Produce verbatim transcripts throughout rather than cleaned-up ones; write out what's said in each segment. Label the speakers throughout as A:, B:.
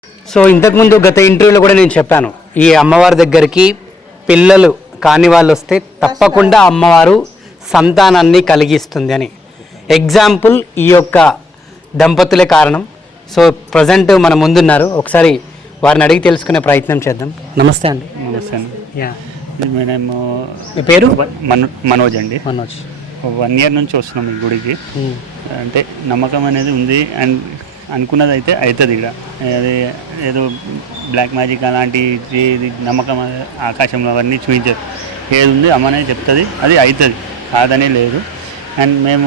A: So ఇంతకుముందు గత ఇంటర్వ్యూలో కూడా నేను చెప్పాను, ఈ అమ్మవారి దగ్గరికి పిల్లలు కాని వాళ్ళు వస్తే తప్పకుండా అమ్మవారు సంతానాన్ని కలిగిస్తుంది అని. ఎగ్జాంపుల్ ఈ యొక్క దంపతులే కారణం. సో ప్రజెంట్ మన ముందున్నారు, ఒకసారి వారిని అడిగి తెలుసుకునే ప్రయత్నం చేద్దాం. నమస్తే అండి.
B: నమస్తే అండి.
A: యా,
B: మేము
A: మీ పేరు?
B: మనో మనోజ్ అండి.
A: మనోజ్.
B: వన్ ఇయర్ నుంచి వస్తున్నాం ఈ గుడికి. అంటే నమ్మకం అనేది ఉంది అండ్ అనుకున్నది అయితే అవుతుంది. ఇక్కడ అది ఏదో బ్లాక్ మ్యాజిక్ అలాంటి ఇది నమ్మకం ఆకాశంలో అవన్నీ చూపించారు. ఏది ఉంది అమ్మనే చెప్తుంది, అది అవుతుంది, కాదనే లేదు. అండ్ మేము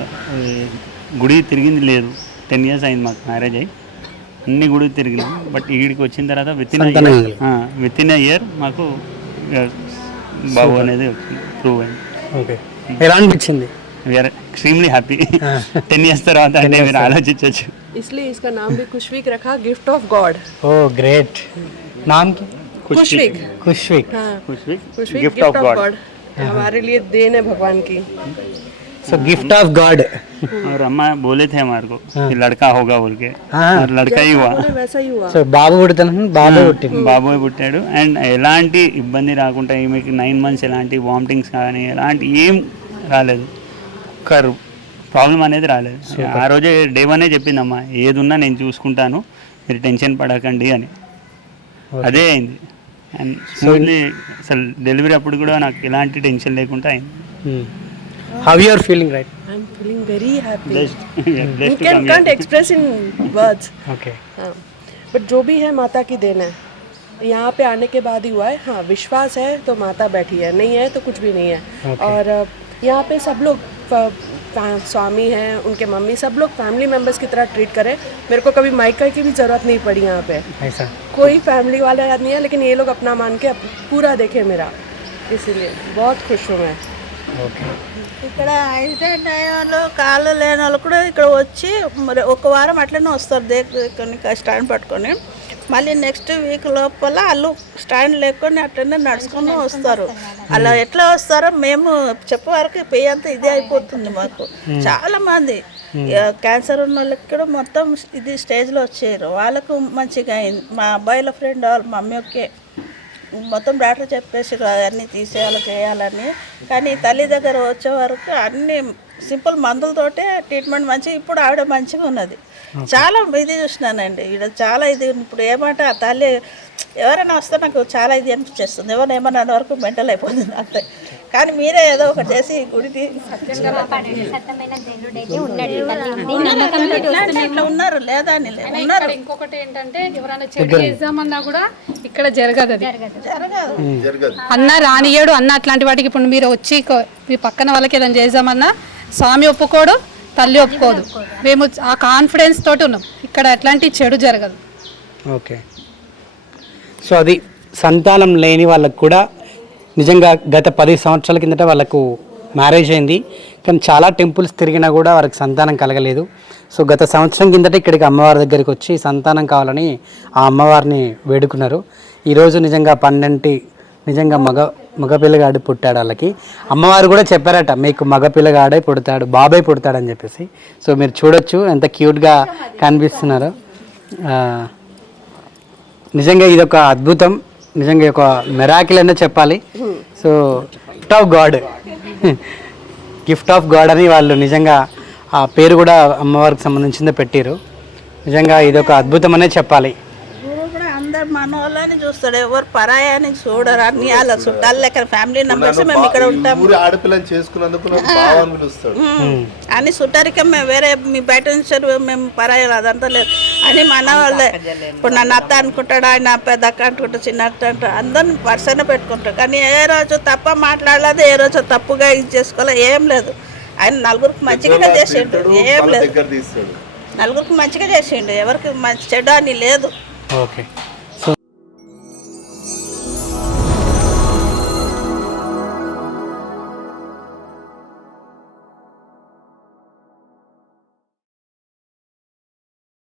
B: గుడి తిరిగింది లేదు. టెన్ ఇయర్స్ అయింది మాకు మ్యారేజ్ అయ్యి, అన్ని గుడి తిరిగినాం. బట్ ఈడికి వచ్చిన తర్వాత within within year మాకు బాబు అనేది ప్రూవ్ అయింది.
A: ఓకే, ఎలా అనిపించింది?
B: We're extremely happy. Ten years తర్వాత అంటే మీరు ఆలోచించవచ్చు.
C: इसलिए इसका नाम भी खुशविक रखा, gift of god.
A: Oh great. नाम की?
C: खुशविक.
A: खुशविक.
C: हाँ,
B: Khushvik
C: Khushvik
B: gift
C: gift
B: of
C: of
B: god.
C: God. हमारे लिए देन है भगवान की.
A: So gift of god.
B: और अम्मा बोले थे हमारे को कि लड़का होगा बोल के,
A: हाँ.
B: और लड़का ही हुआ.
C: बोले वैसा ही हुआ.
A: సో బాబు పుడతాను, బాబు పుట్టింది.
B: బాబోయ్ పుట్టాడు. అండ్ ఎలాంటి ఇబ్బంది రాకుండా ఈమెకి నైన్ మంత్స్ ఎలాంటి వామిటింగ్స్ కానీ ఎలాంటి ఏం రాలేదు. ఒక్క ప్రాబ్లం అనేది రాలేదు. ఆ రోజే డే వనే చెప్పిందమ్మా, ఏది ఉన్నా నేను చూసుకుంటాను, మీరు టెన్షన్ పడకండి అని. అదే అయింది. అండ్ స్మూత్లీ అసలు డెలివరీ అప్పుడు కూడా నాకు ఎలాంటి టెన్షన్ లేకుండా అయింది.
A: How you are feeling right?
C: I am feeling very happy.
B: Blessed. Yeah,
C: You
B: blessed to
C: can
B: come
C: can't
B: here.
C: express in words.
A: Okay.
C: हाँ, बट जो भी है माता की देन है. यहाँ पे आने के बाद ही हुआ है. हाँ, विश्वास है तो माता बैठी है, नहीं है तो कुछ भी नहीं है.
A: Okay.
C: और अ, यहाँ पे सब लोग फ- फा- स्वामी हैं, उनके मम्मी, सब लोग फैमिली मेम्बर्स की तरह ट्रीट करें. मेरे को कभी माइका की भी ज़रूरत नहीं पड़ी यहाँ पे.
A: ऐसा
C: कोई फैमिली वाला नहीं है, लेकिन ये लोग अपना मान के अप- पूरा देखे मेरा, इसीलिए बहुत खुश हूँ मैं.
A: ఓకే.
D: ఇక్కడ యాక్సిడెంట్ అయిన వాళ్ళు కాళ్ళు లేని వాళ్ళు కూడా ఇక్కడ వచ్చి మరి ఒక వారం అట్లనే వస్తారు దగ్గర స్టాండ్ పట్టుకొని. మళ్ళీ నెక్స్ట్ వీక్ లోపల వాళ్ళు స్టాండ్ లేకొని అట్లనే నడుచుకొని వస్తారు. అలా ఎట్లా వస్తారో మేము చెప్పే వరకు పెయ్యి అంతా ఇదే అయిపోతుంది మాకు. చాలా మంది క్యాన్సర్ ఉన్న వాళ్ళకి కూడా మొత్తం ఇది స్టేజ్లో వచ్చారు, వాళ్ళకు మంచిగా అయింది. మా అబ్బాయిల ఫ్రెండ్ వాళ్ళ మమ్మీ ఒకే మొత్తం డాక్టర్ చెప్పేసారు అవన్నీ తీసేయాలి చేయాలని. కానీ తల్లి దగ్గర వచ్చే వరకు అన్ని సింపుల్ మందులతోటే ట్రీట్మెంట్ మంచిగా. ఇప్పుడు ఆవిడ మంచిగా ఉన్నది. చాలా ఇది చూసినానండి ఇక్కడ, చాలా ఇది. ఇప్పుడు ఏమంటే ఆ తల్లి ఎవరైనా వస్తే నాకు చాలా ఇది అనిపించేస్తుంది. ఎవరైనా ఏమన్నా అనే వరకు మెంటల్ అయిపోతుంది అంతే. కానీ మీరే ఏదో ఒకటి చేసి గుడికి ఇట్లా ఉన్నారు లేదా అని ఉన్నారు.
E: ఇంకొకటి ఏంటంటే ఎవరైనా చెడు చేద్దామన్నా కూడా ఇక్కడ జరగదు. అది
D: జరగదు.
E: అన్న రానియడు అన్న అట్లాంటి వాటికి ఇప్పుడు మీరు వచ్చి కొ- మీ పక్కన వాళ్ళకి ఏదైనా చేద్దామన్నా స్వామి ఒప్పుకోడు, తల్లి ఒప్పుకోదు. మేము ఆ కాన్ఫిడెన్స్ తోటి ఉన్నాం, ఇక్కడ ఎట్లాంటి చెడు జరగదు.
A: ఓకే. సో అది సంతానం లేని వాళ్ళకు కూడా నిజంగా గత పది సంవత్సరాల కిందట వాళ్ళకు మ్యారేజ్ అయింది, కానీ చాలా టెంపుల్స్ తిరిగినా కూడా వారికి సంతానం కలగలేదు. సో గత సంవత్సరం కిందట ఇక్కడికి అమ్మవారి దగ్గరికి వచ్చి సంతానం కావాలని ఆ అమ్మవారిని వేడుకున్నారు. ఈరోజు నిజంగా పన్నెంటి నిజంగా మగ మగపిల్లగాడు పుట్టాడు వాళ్ళకి. అమ్మవారు కూడా చెప్పారట, మీకు మగపిల్లగాడే పుడతాడు, బాబాయ్ పుడతాడని చెప్పేసి. సో మీరు చూడొచ్చు ఎంత క్యూట్గా కనిపిస్తున్నారు. నిజంగా ఇది ఒక అద్భుతం, నిజంగా ఒక మెరాకిల్ అనే చెప్పాలి. So gift of god, gift of god అని వాళ్ళు నిజంగా ఆ పేరు కూడా అమ్మవారికి సంబంధించిందే పెట్టారు. నిజంగా ఇది ఒక అద్భుతం అనే చెప్పాలి.
D: గురువు కూడా అందరు మన వాళ్ళని చూస్తాడు, ఎవరు పరాయాని చూడరు. అన్ని వాళ్ళ చుట్టాలు లెక్క ఫ్యామిలీ మెంబర్స్ మేము ఇక్కడ ఉంటాము.
F: ఆడపిల్లని చేసుకున్నందుకు బావని పిలుస్తాడు.
D: అని చుట్టారికం మేము వేరే మీ బయట నుంచి మేము పరాయాలు అదంతా లేదు అని మన వాళ్ళే. ఇప్పుడు నన్ను అత్త అనుకుంటాడు, ఆయన పెద్ద అక్క అనుకుంటాడు, చిన్న అత్త అంటాడు, అందరిని పర్సన్ పెట్టుకుంటాడు. కానీ ఏ రోజు తప్ప మాట్లాడలేదు, ఏ రోజు తప్పుగా ఇది చేసుకోవాలి ఏం లేదు. ఆయన నలుగురికి మంచిగానే చేసిండు, ఏం లేదు. నలుగురికి మంచిగా చేసిండు, ఎవరికి మంచి చెడు అని లేదు.
A: ఓకే.